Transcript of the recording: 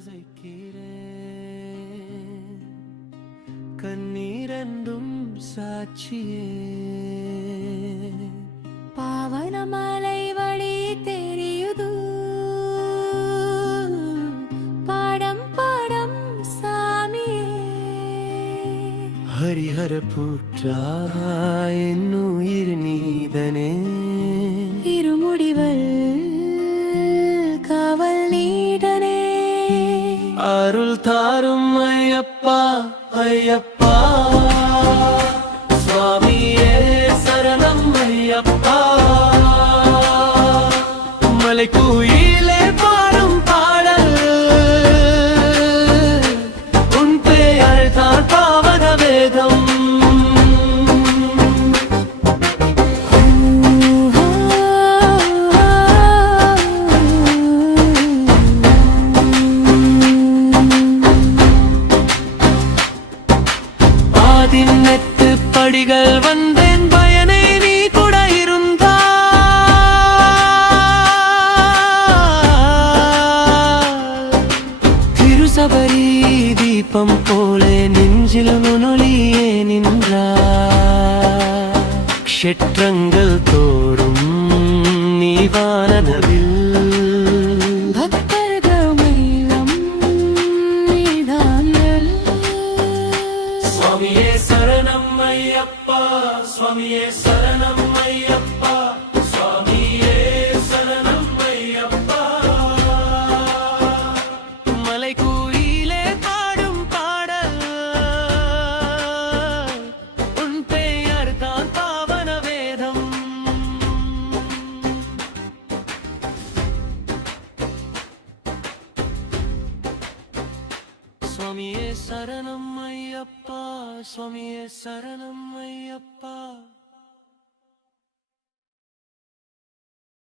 அசைக்கிறேன் கண்ணீரென்றும் சாட்சியே பாவனமலை வழி தெரியுது பாடம் பாடம் சாமியே ஹரிஹர புற்றா என்னுயிர் நீதனே இருமுடிவல் காவல் நீடனே அருள் தாரும் ஐயப்பா ஐயப்பா சுவாமியே சரணம் ஐயப்பா மலைக்குயிலே பாடும் பாடல் உன் பெயர் தான் பாவன வேதம் பதினெட்டு படிகள் வந்தேன் பயனை நீ கூட இருந்தா திருசபரி தீபம் போலே நெஞ்சில் முனொலியே நின்றா க்ஷேத்திரங்கள் தோறும் நீ வானவில் சுவாமியே சரணம் ஐயப்பா சுவாமியே சரணம் ஐயப்பா சுவாமியே சரணம் ஐயப்பா மலைக்குயிலே பாடும் பாடல் உன் பெயர் தான் பாவன வேதம் சுவாமியே சரணம் ஐயப்பா சுவாமியே சரணம் ஐயப்பா